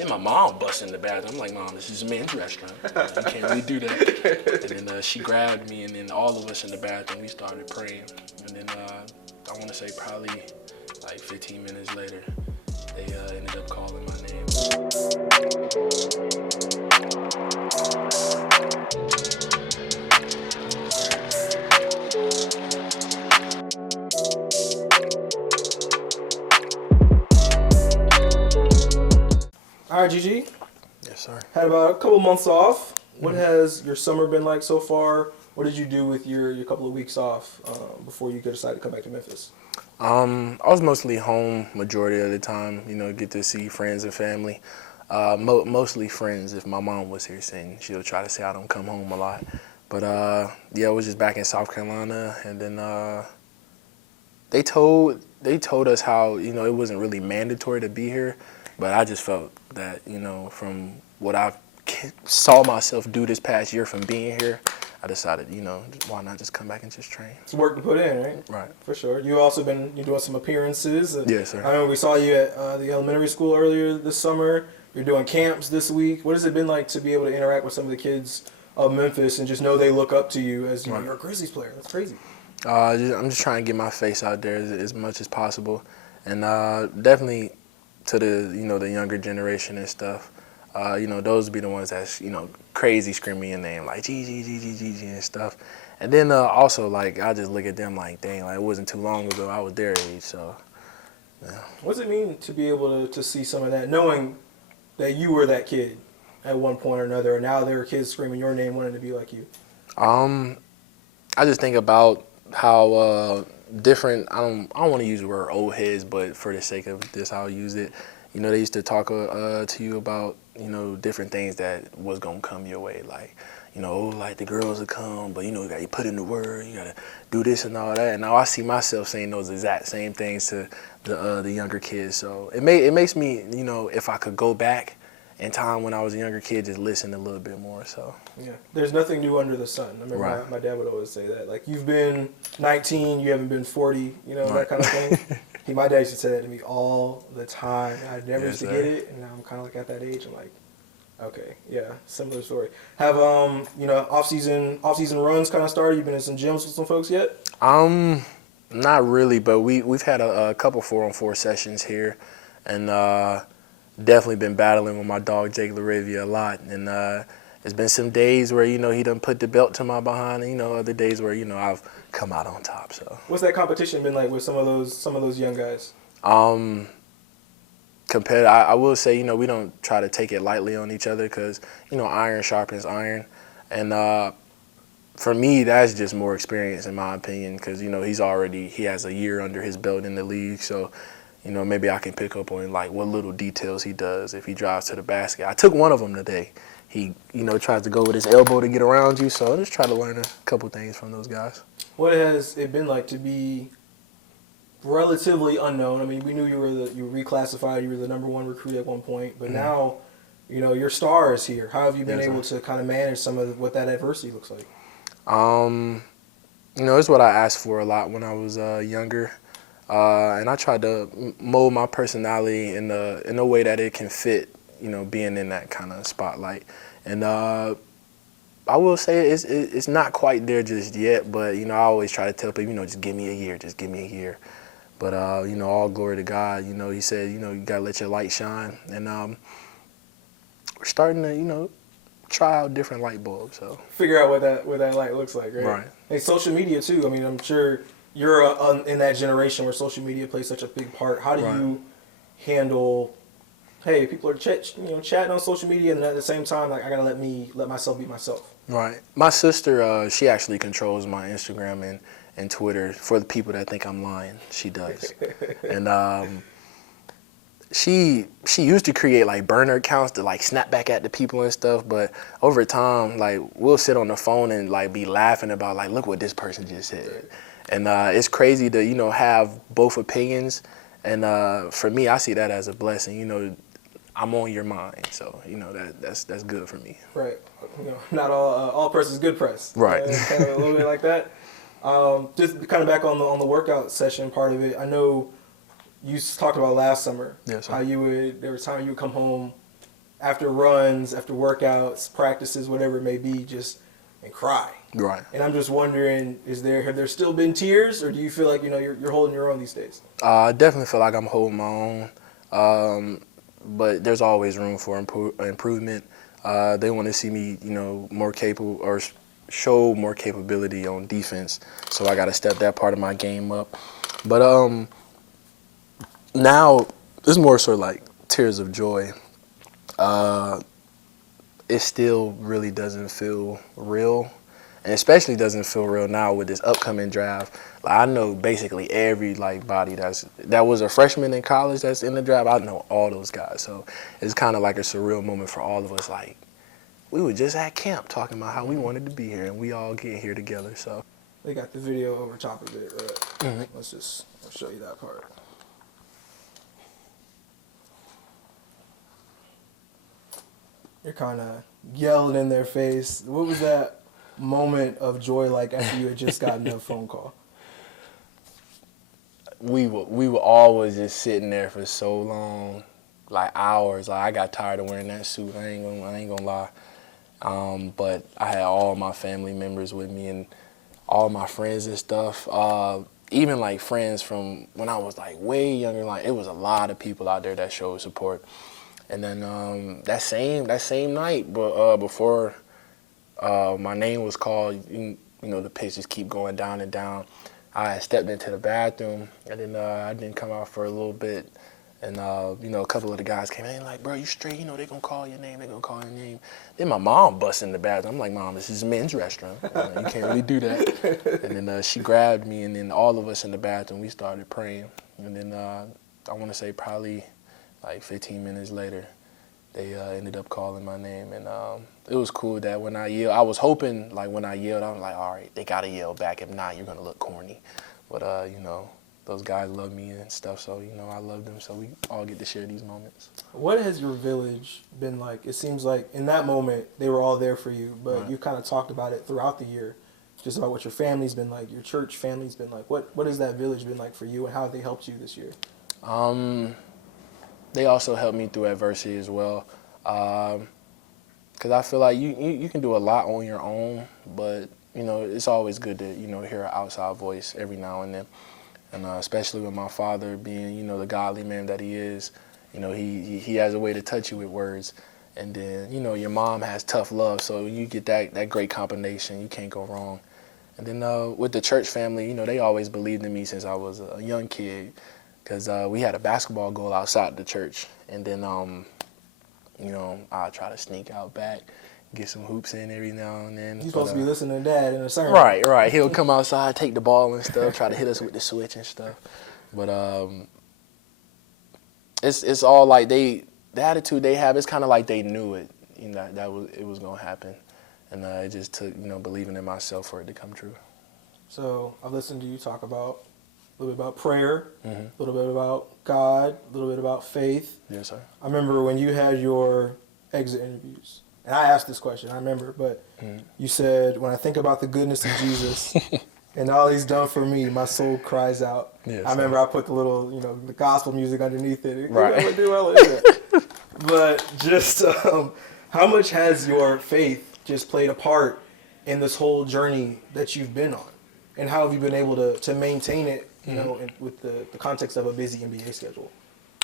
Then my mom busts in the bathroom. I'm like, Mom, this is a men's restaurant. You can't really do that. And then she grabbed me, and then all of us in the bathroom, we started praying. And then I want to say probably like 15 minutes later, they ended up calling my name. All right, GG. Yes, sir. Had about a couple months off. What has your summer been like so far? What did you do with your couple of weeks off before you could decide to come back to Memphis? I was mostly home majority of the time, get to see friends and family. Mostly friends. If my mom was here, saying she'll try to say I don't come home a lot. But yeah, I was just back in South Carolina, and then they told us how it wasn't really mandatory to be here, but I just felt that from what I saw myself do this past year from being here, I decided why not just come back and just train. It's work to put in, right? Right. For sure. You also been doing some appearances. Yes, sir. I know we saw you at the elementary school earlier this summer. You're doing camps this week. What has it been like to be able to interact with some of the kids of Memphis and just know they look up to you as you're a Grizzlies player? That's crazy. I'm just trying to get my face out there as much as possible, and definitely to the the younger generation and stuff. Those would be the ones that's crazy screaming your name like G and stuff. And then also like I just look at them like dang, like it wasn't too long ago I was their age. So yeah. What does it mean to be able to see some of that, knowing that you were that kid at one point or another, and now there are kids screaming your name wanting to be like you? I just think about how different. I don't want to use the word old heads, but for the sake of this, I'll use it. They used to talk to you about different things that was gonna come your way, like like the girls would come, but you got to put in the work, you gotta do this and all that. And now I see myself saying those exact same things to the younger kids. So it makes me if I could go back in time when I was a younger kid, just listen a little bit more. So yeah, there's nothing new under the sun. I remember right. my dad would always say that. Like, you've been 19, you haven't been 40, right. that kind of thing. My dad used to say that to me all the time. I never used to sir. get it, and now I'm kind of like at that age. I'm like, okay, yeah, similar story. Have off season runs kind of started? You've been in some gyms with some folks yet? Not really, but we've had a couple 4-on-4 sessions here, and definitely been battling with my dog Jake LaRavia a lot. And there's been some days where he done put the belt to my behind, and other days where I've come out on top. So what's that competition been like with some of those young guys? Compared, I will say we don't try to take it lightly on each other because iron sharpens iron, and for me that's just more experience in my opinion because he has a year under his belt in the league, so maybe I can pick up on like what little details he does if he drives to the basket. I took one of them today. He tries to go with his elbow to get around you, so I just try to learn a couple things from those guys. What has it been like to be relatively unknown? I mean, we knew you were reclassified, you were the number 1 recruit at one point, but now, your star is here. How have you been able to kind of manage some of what that adversity looks like? It's what I asked for a lot when I was younger, and I tried to mold my personality in a way that it can fit, being in that kind of spotlight. And I will say it's not quite there just yet, but I always try to tell people, just give me a year, just give me a year. But all glory to God. He said, you gotta let your light shine, and we're starting to, try out different light bulbs. So figure out what that light looks like, right? Right. And social media too. I mean, I'm sure you're in that generation where social media plays such a big part. How do you handle? Hey, people are chatting on social media, and at the same time, like I gotta let myself be myself. Right. My sister, she actually controls my Instagram and Twitter. For the people that think I'm lying, she does. And she used to create like burner accounts to like snap back at the people and stuff, but over time, like we'll sit on the phone and like be laughing about like, look what this person just said. And it's crazy to have both opinions, and for me, I see that as a blessing. I'm on your mind, so that's good for me. Right. Not all press is good press. Right. Kind of a little bit like that. Just kind of back on the workout session part of it. I know you talked about last summer. Yes, sir. How there was time you would come home after runs, after workouts, practices, whatever it may be, just and cry. Right. And I'm just wondering, have there still been tears, or do you feel like you're holding your own these days? I definitely feel like I'm holding my own, but there's always room for improvement. They want to see me, more capable or show more capability on defense, so I got to step that part of my game up. But now it's more sort of like tears of joy. It still really doesn't feel real, and especially doesn't feel real now with this upcoming draft. Like, I know basically every body that was a freshman in college that's in the draft. I know all those guys, so it's kind of like a surreal moment for all of us. Like, we were just at camp talking about how we wanted to be here, and we all get here together. So they got the video over top of it, right? Mm-hmm. I'll show you that part. You're kind of yelling in their face. What was that moment of joy like after you had just gotten a phone call? We were always just sitting there for so long, like hours. Like, I got tired of wearing that suit. I ain't gonna lie. But I had all my family members with me and all my friends and stuff. Even like friends from when I was like way younger. Like, it was a lot of people out there that showed support. And then that same night, but before my name was called, the pitch just keep going down and down. I stepped into the bathroom, and then I didn't come out for a little bit. And, a couple of the guys came in like, bro, you straight? They're going to call your name. They're going to call your name. Then my mom busts in the bathroom. I'm like, Mom, this is a men's restaurant. You can't really do that. And then she grabbed me, and then all of us in the bathroom, we started praying. And then I want to say probably like 15 minutes later, they ended up calling my name. And it was cool that when I yelled, I was hoping, like, when I yelled, I was like, all right, they got to yell back. If not, you're going to look corny. But, those guys love me and stuff, so, I love them, so we all get to share these moments. What has your village been like? It seems like in that moment, they were all there for you, but Right. you kind of talked about it throughout the year, just about what your family's been like, your church family's been like. What has that village been like for you, and how have they helped you this year? They also helped me through adversity as well, because I feel like you can do a lot on your own, but, it's always good to, hear an outside voice every now and then. And especially with my father being, the godly man that he is, he has a way to touch you with words. And then, your mom has tough love, so you get that great combination. You can't go wrong. And then with the church family, they always believed in me since I was a young kid, because we had a basketball goal outside the church. And then, I try to sneak out back, get some hoops in every now and then. You're supposed to be listening to Dad in a sermon. Right. He'll come outside, take the ball and stuff, try to hit us with the switch and stuff. But it's all like the attitude they have. It's kind of like they knew it, it was gonna happen, and it just took believing in myself for it to come true. So I've listened to you talk about a little bit about prayer, Mm-hmm. a little bit about God, a little bit about faith. Yes, sir. I remember when you had your exit interviews. And I asked this question, I remember, but you said, when I think about the goodness of Jesus and all he's done for me, my soul cries out. Yes, I remember I put the little, the gospel music underneath it. Right. But just how much has your faith just played a part in this whole journey that you've been on? And how have you been able to maintain it, with the context of a busy NBA schedule?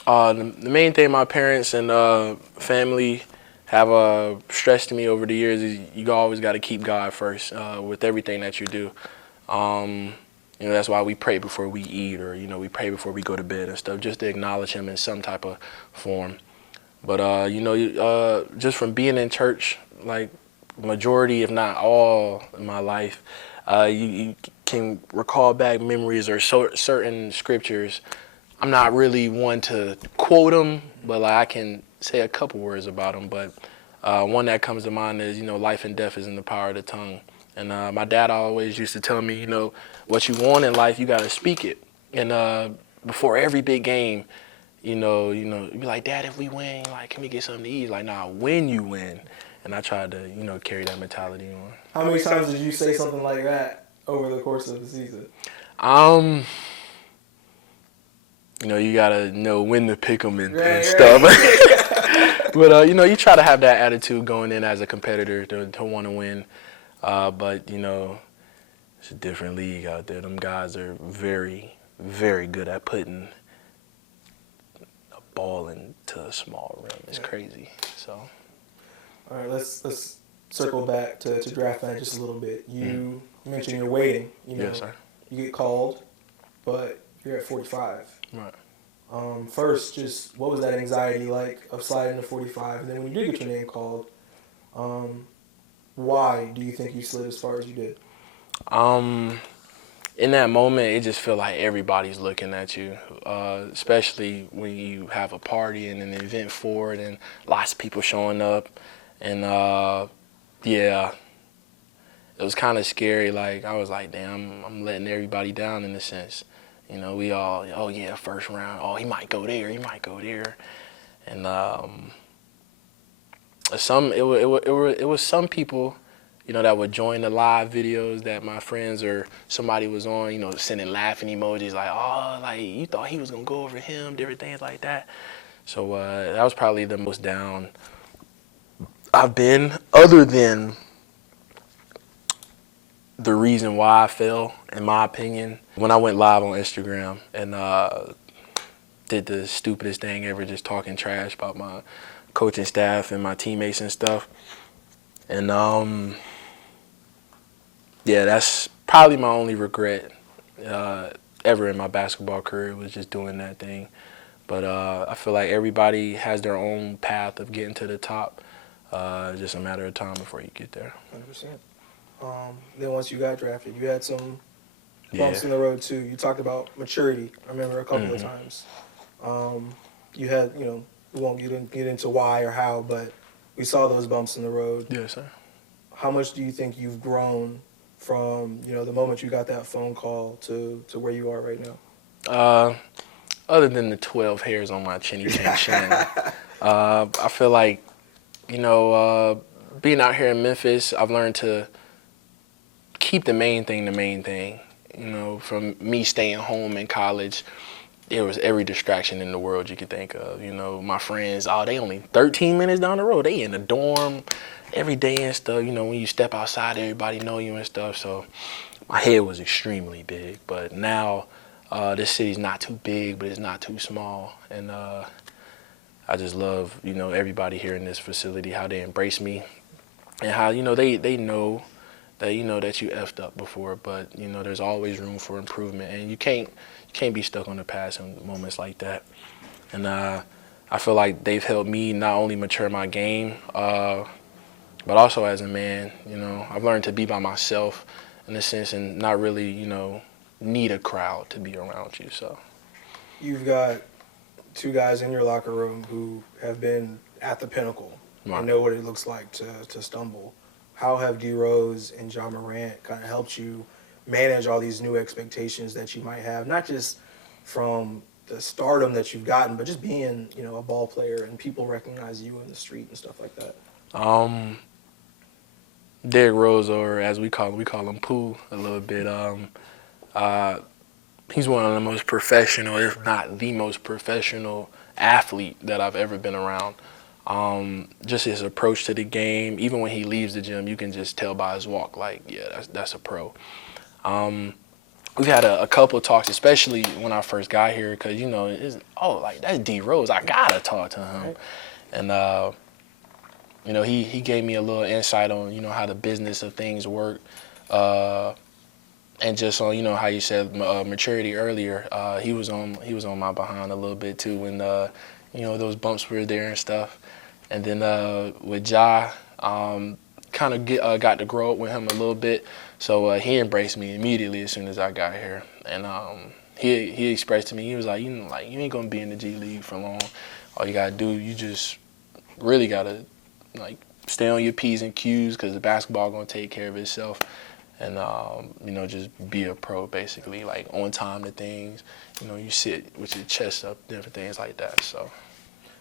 The main thing my parents and family have stressed to me over the years is you always got to keep God first with everything that you do. That's why we pray before we eat, or we pray before we go to bed and stuff, just to acknowledge Him in some type of form. But just from being in church, like majority, if not all, of my life, you can recall back memories or certain scriptures. I'm not really one to quote them, but I can say a couple words about them. But one that comes to mind is, life and death is in the power of the tongue. And my dad always used to tell me, what you want in life, you got to speak it. And before every big game, you'd be like, Dad, if we win, can we get something to eat? He's like, nah, when you win. And I tried to, carry that mentality on. How many times did you say something like that over the course of the season? You gotta know when to pick them and stuff. But you try to have that attitude going in as a competitor to want to win. But it's a different league out there. Them guys are very, very good at putting a ball into a small rim. It's crazy. So. All right, let's circle back to draft night just a little bit. You mentioned you're waiting. Yes, sir. You get called, but you're at 45. Right. First, just what was that anxiety like of sliding to 45? And then when you did get your name called, why do you think you slid as far as you did? In that moment, it just feel like everybody's looking at you, especially when you have a party and an event for it and lots of people showing up. And, it was kind of scary. Like, I was like, damn, I'm letting everybody down in a sense. We all, oh, yeah, first round. Oh, he might go there. He might go there. And it was some people, that would join the live videos that my friends or somebody was on, sending laughing emojis like, oh, like, you thought he was going to go over him, different things like that. So that was probably the most down I've been, other than the reason why I fell, in my opinion, when I went live on Instagram and did the stupidest thing ever, just talking trash about my coaching staff and my teammates and stuff. And that's probably my only regret ever in my basketball career, was just doing that thing. But I feel like everybody has their own path of getting to the top. Just a matter of time before you get there. 100%. Then once you got drafted, you had some bumps in the road too. You talked about maturity. I remember a couple of times. You had, we won't get into why or how, but we saw those bumps in the road. Yes, sir. How much do you think you've grown from, the moment you got that phone call to where you are right now? Other than the 12 hairs on my chin, I feel like, being out here in Memphis, I've learned to keep the main thing. From me staying home in college, there was every distraction in the world you could think of. My friends, they only 13 minutes down the road. They in the dorm every day and stuff. When you step outside, everybody know you and stuff. So my head was extremely big. But now this city's not too big, but it's not too small. And I just love, everybody here in this facility, how they embrace me and how, they know that, that you effed up before, but, there's always room for improvement, and you can't be stuck on the past in moments like that. And I feel like they've helped me not only mature my game, but also as a man. I've learned to be by myself in a sense and not really, need a crowd to be around you. So you've got two guys in your locker room who have been at the pinnacle and know what it looks like to stumble. How have D Rose and John Morant kind of helped you manage all these new expectations that you might have, not just from the stardom that you've gotten, but just being, a ball player and people recognize you in the street and stuff like that? Derrick Rose, or as we call him Pooh a little bit. He's one of the most professional, if not the most professional athlete that I've ever been around. Just his approach to the game, even when he leaves the gym, you can just tell by his walk, like, yeah, that's a pro. We've had a couple of talks, especially when I first got here, because, that's D Rose. I got to talk to him. Right. And, he gave me a little insight on, how the business of things work. And just on, how you said maturity earlier, he was on my behind a little bit too when, those bumps were there and stuff. And then with Ja, kind of got to grow up with him a little bit. So he embraced me immediately as soon as I got here. And he expressed to me, he was like, you ain't gonna be in the G League for long. All you gotta do, you just really gotta stay on your P's and Q's, because the basketball gonna take care of itself. And, just be a pro, basically, on time to things. You sit with your chest up, different things like that. So,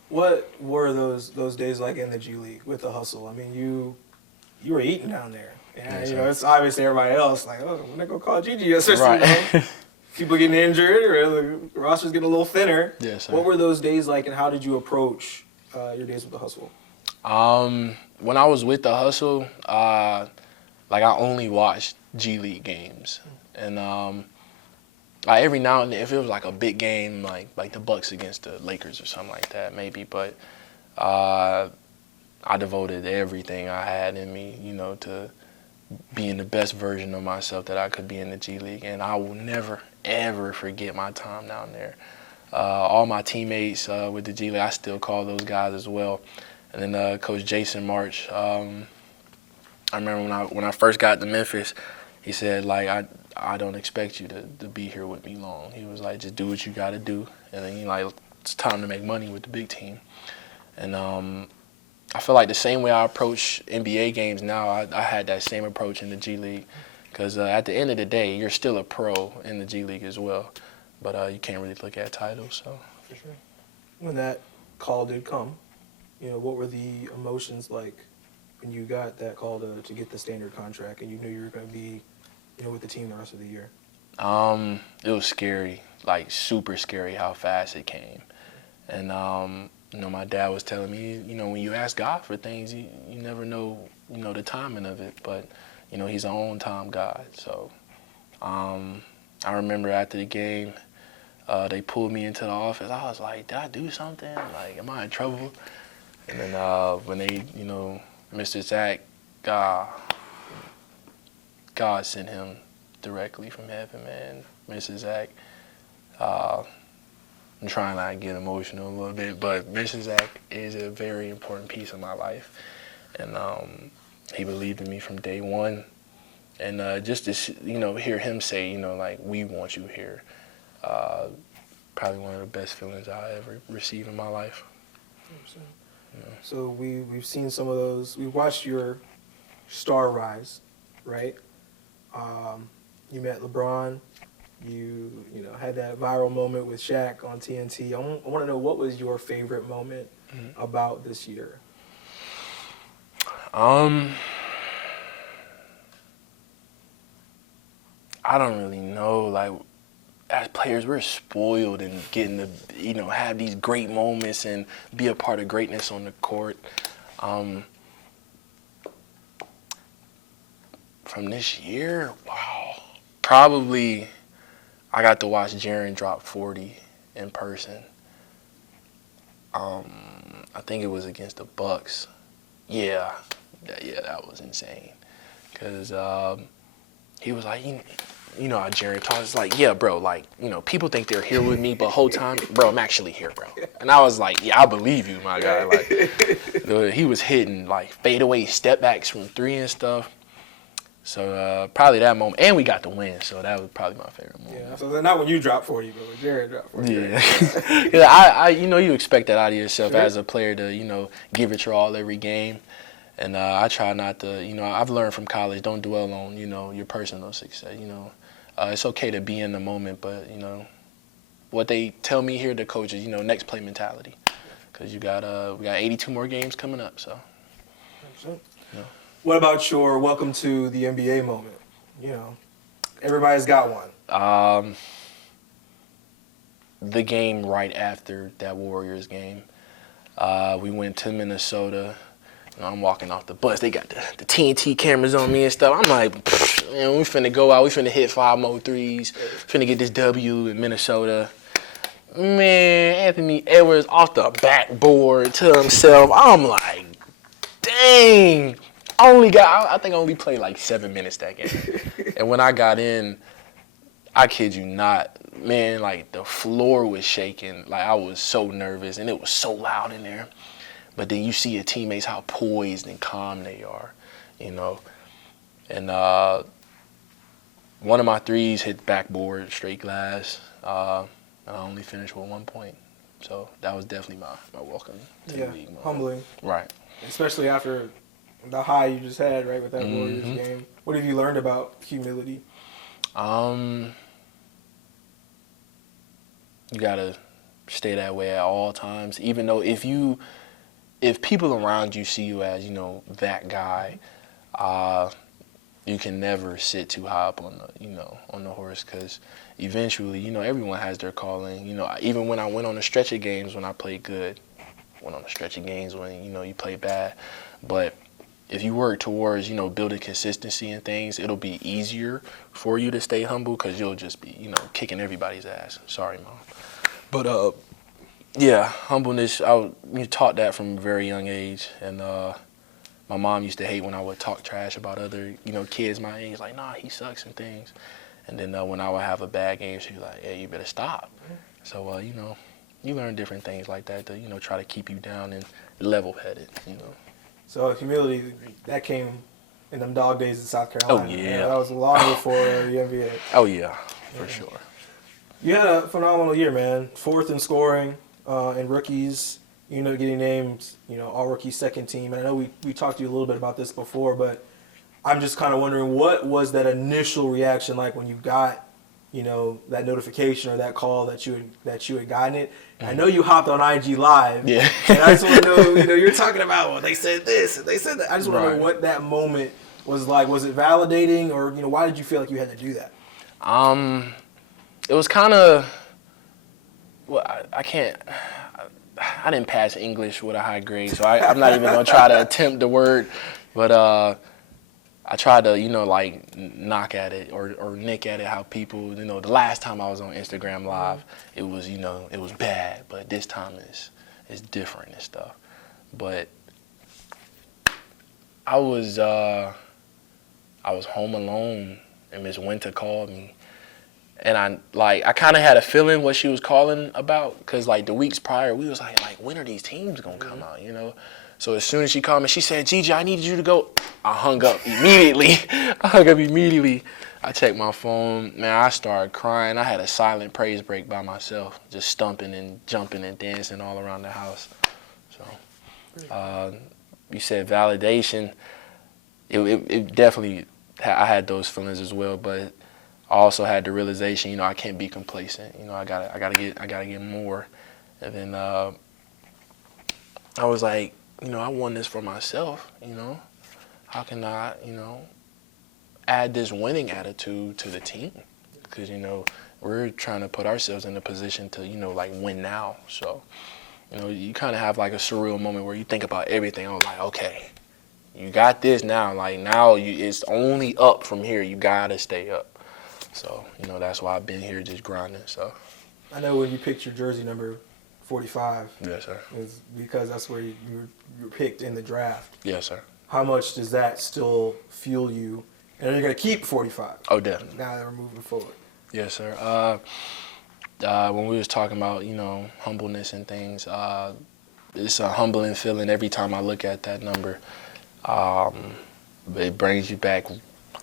what were those days like in the G League with the hustle? I mean, you were eating down there. And, it's obvious to everybody else, when they go call Gigi yesterday, right. People getting injured or the roster's getting a little thinner. Yes, sir. What were those days like, and how did you approach your days with the Hustle? When I was with the Hustle, like I only watched G League games, and like every now and then, if it was like a big game, like the Bucks against the Lakers or something like that, maybe. But I devoted everything I had in me, to being the best version of myself that I could be in the G League, and I will never ever forget my time down there. All my teammates with the G League, I still call those guys as well. And then Coach Jason March, I remember when I first got to Memphis, he said, like, I don't expect you to be here with me long. He was like, just do what you got to do. And then, like, it's time to make money with the big team. And I feel like the same way I approach NBA games now, I had that same approach in the G League. Because at the end of the day, you're still a pro in the G League as well. But you can't really look at titles. So. For sure. When that call did come, what were the emotions like when you got that call to get the standard contract and you knew you were going to be, with the team the rest of the year? It was scary, like super scary how fast it came. And, my dad was telling me, when you ask God for things, you never know, the timing of it. But, he's an on-time God. So I remember after the game, they pulled me into the office. I was like, did I do something? Like, am I in trouble? And then when they, Mr. Zach, God sent him directly from heaven, man. Mr. Zach, I'm trying not to get emotional a little bit, but Mr. Zach is a very important piece of my life. And he believed in me from day one. And just to, hear him say, like, we want you here, probably one of the best feelings I ever received in my life. 100%. So we've seen some of those. We watched your star rise, right? You met LeBron. You had that viral moment with Shaq on TNT. I want to know, what was your favorite moment about this year? I don't really know. Like, as players, we're spoiled and getting to, have these great moments and be a part of greatness on the court. From this year, wow. Probably I got to watch Jaren drop 40 in person. I think it was against the Bucks. Yeah, that was insane. Because he was like, you know how Jaren talks. It's like, yeah, bro, like, people think they're here with me, but whole time, bro, I'm actually here, bro. And I was like, yeah, I believe you, my guy. Like, he was hitting, like, fadeaway step backs from three and stuff. So probably that moment. And we got the win, so that was probably my favorite moment. Yeah, so not when you dropped 40, but when Jaren dropped 40. Yeah. Yeah, you expect that out of yourself as a player to, give it your all every game. And I try not to, I've learned from college, don't dwell on, your personal success, It's okay to be in the moment, but, what they tell me here, the coaches, next play mentality. Because we got 82 more games coming up, so. 100%. What about your welcome to the NBA moment? Everybody's got one. The game right after that Warriors game, we went to Minnesota. I'm walking off the bus. They got the TNT cameras on me and stuff. I'm like, man, we finna go out. We finna hit 5 more threes. Finna get this W in Minnesota. Man, Anthony Edwards off the backboard to himself. I'm like, dang. I think I only played like 7 minutes that game. And when I got in, I kid you not, man, like the floor was shaking. Like, I was so nervous and it was so loud in there. But then you see your teammates, how poised and calm they are, And one of my threes hit backboard, straight glass. I only finished with 1 point. So that was definitely my welcome to the league. Humbling. Right. Especially after the high you just had, right, with that Warriors game. What have you learned about humility? You got to stay that way at all times, even though if people around you see you as, that guy, you can never sit too high up on the horse, because eventually, everyone has their calling. Even when I went on the stretch of games when I played good, went on a stretch of games when, you play bad. But if you work towards, building consistency and things, it'll be easier for you to stay humble because you'll just be, kicking everybody's ass. Sorry, Mom. But, yeah, humbleness, you taught that from a very young age. And my mom used to hate when I would talk trash about other, kids my age, like, nah, he sucks and things. And then when I would have a bad game, she'd be like, hey, you better stop. So, you learn different things like that to, try to keep you down and level-headed, So humility, that came in them dog days in South Carolina. Oh, yeah. That was long before the NBA. Oh, yeah, for sure. You had a phenomenal year, man. 4th in scoring in rookies, getting named, all-rookie second team. And I know we talked to you a little bit about this before, but I'm just kind of wondering, what was that initial reaction like when you got, that notification or that call that you had gotten it? I know you hopped on IG Live. Yeah. And I just want to know, you're talking about, well, they said this and they said that. I just want to know what that moment was like. Was it validating, or, why did you feel like you had to do that? It was kind of, well, I didn't pass English with a high grade, so I'm not even going to try to attempt the word. But I tried to, knock at it or nick at it how people, the last time I was on Instagram Live, it was, it was bad, but this time it's different and stuff. But I was home alone and Miss Winter called me. And I kind of had a feeling what she was calling about, because, the weeks prior, we was like, when are these teams going to come out, So as soon as she called me, she said, Gigi, I needed you to go. I hung up immediately. I checked my phone. Man, I started crying. I had a silent praise break by myself, just stumping and jumping and dancing all around the house. So you said validation. It definitely, I had those feelings as well, but I also had the realization, I can't be complacent. I gotta get more. And then I was like, I won this for myself. How can I, add this winning attitude to the team? Because we're trying to put ourselves in a position to, win now. So, you kind of have a surreal moment where you think about everything. I was like, okay, you got this now. Now it's only up from here. You gotta stay up. So, that's why I've been here just grinding. So, I know when you picked your jersey number 45. Yes, sir. Is because that's where you were picked in the draft. Yes, sir. How much does that still fuel you? And you're going to keep 45. Oh, definitely. Now that we're moving forward. Yes, sir. When we was talking about, humbleness and things, it's a humbling feeling every time I look at that number. It brings you back.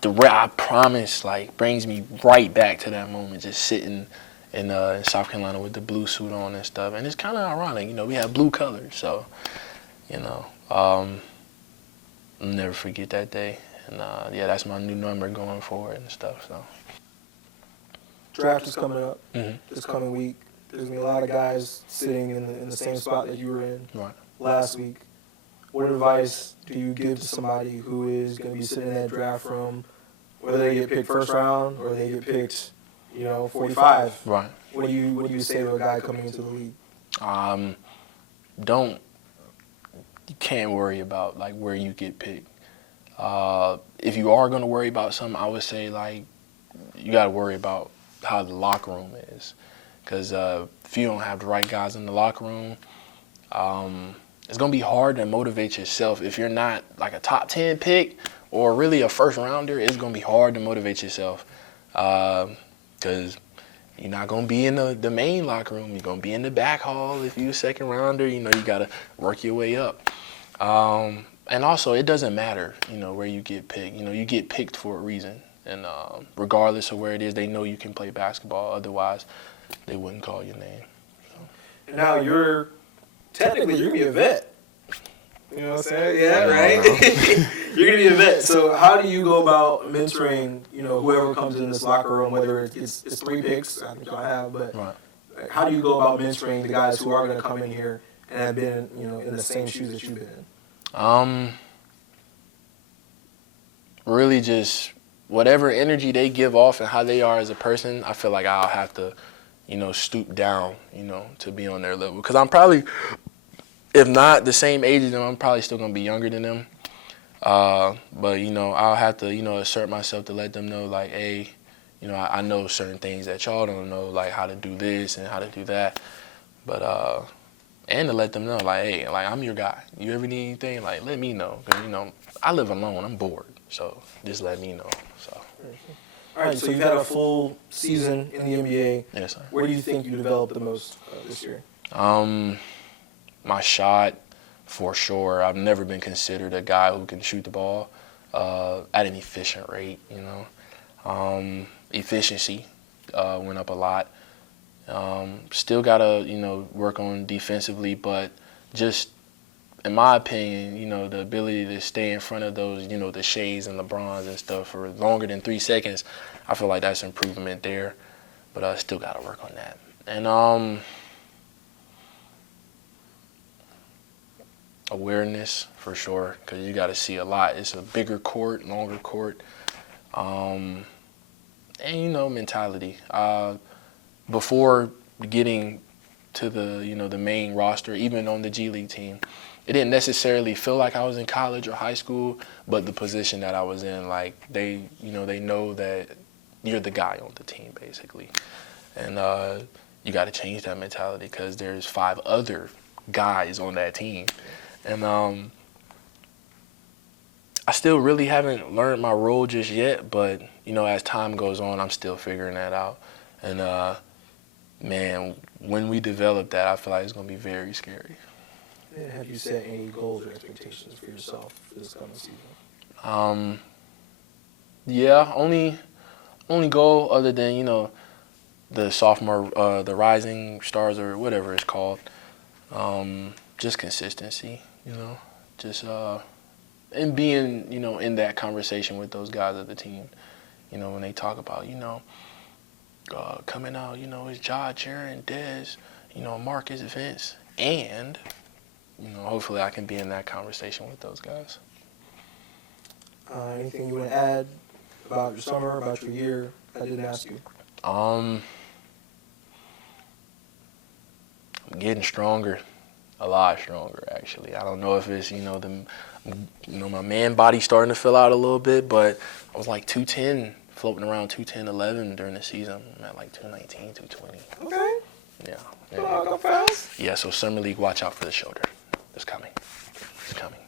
I promise, brings me right back to that moment, just sitting in South Carolina with the blue suit on and stuff. And it's kind of ironic, we have blue colors. So, I'll never forget that day. And, that's my new number going forward and stuff. So, draft is coming up this coming week. There's going to be a lot of guys sitting in the same spot that you were in last week. What advice do you give to somebody who is going to be sitting in that draft room, whether they get picked first round or they get picked, 45? Right. What do you say to a guy coming into the league? You can't worry about where you get picked. If you are going to worry about something, I would say you got to worry about how the locker room is, because if you don't have the right guys in the locker room, it's going to be hard to motivate yourself. If you're not a top 10 pick or really a first rounder, it's going to be hard to motivate yourself, because you're not going to be in the main locker room. You're going to be in the back hall if you're a second rounder. You got to work your way up. And also, it doesn't matter, where you get picked. You get picked for a reason. And regardless of where it is, they know you can play basketball. Otherwise, they wouldn't call your name. So. And now you're going to be a vet. You know what I'm saying? Yeah, right? You're going to be a vet. So how do you go about mentoring, whoever comes in this locker room, whether it's 3 picks, I think I have, but how do you go about mentoring the guys who are going to come in here and have been, in the same shoes that you've been in? Really just whatever energy they give off and how they are as a person, I feel like I'll have to, stoop down, to be on their level. Because I'm probably if not the same age as them, I'm probably still gonna be younger than them. But I'll have to assert myself to let them know like, hey, I know certain things that y'all don't know, like how to do this and how to do that. But and to let them know like, hey, like I'm your guy. You ever need anything, like let me know, because I live alone. I'm bored, so just let me know. So. All right, so you've had a full season in the NBA. Yes, sir. Where do you think you developed the most this year? My shot, for sure. I've never been considered a guy who can shoot the ball at an efficient rate. Efficiency went up a lot. Still gotta work on defensively, but just in my opinion, the ability to stay in front of those, the Shays and LeBrons and stuff for longer than 3 seconds, I feel like that's improvement there. But I still got to work on that. And awareness, for sure, because you got to see a lot. It's a bigger court, longer court. And, mentality. Before getting to the main roster, even on the G League team, it didn't necessarily feel like I was in college or high school, but the position that I was in, like they know that you're the guy on the team, basically. And you got to change that mentality because there's 5 other guys on that team. And I still really haven't learned my role just yet, but, as time goes on, I'm still figuring that out. And, man, when we develop that, I feel like it's going to be very scary. And have you set any goals or expectations for yourself for this coming season? Yeah, only goal other than, the sophomore, the rising stars or whatever it's called, just consistency, just and being, in that conversation with those guys of the team, when they talk about, coming out, it's Ja, Jaren, Dez, Marcus, Vince, and, hopefully I can be in that conversation with those guys. Anything you want to add about your summer, about your year? I didn't ask you. I'm getting stronger, a lot stronger actually. I don't know if it's my man body starting to fill out a little bit, but I was like 210, floating around 210, 11 during the season. I'm at like 219, 220. Okay. Yeah. Go fast. Yeah. So summer league, watch out for the shoulder. It's coming. It's coming.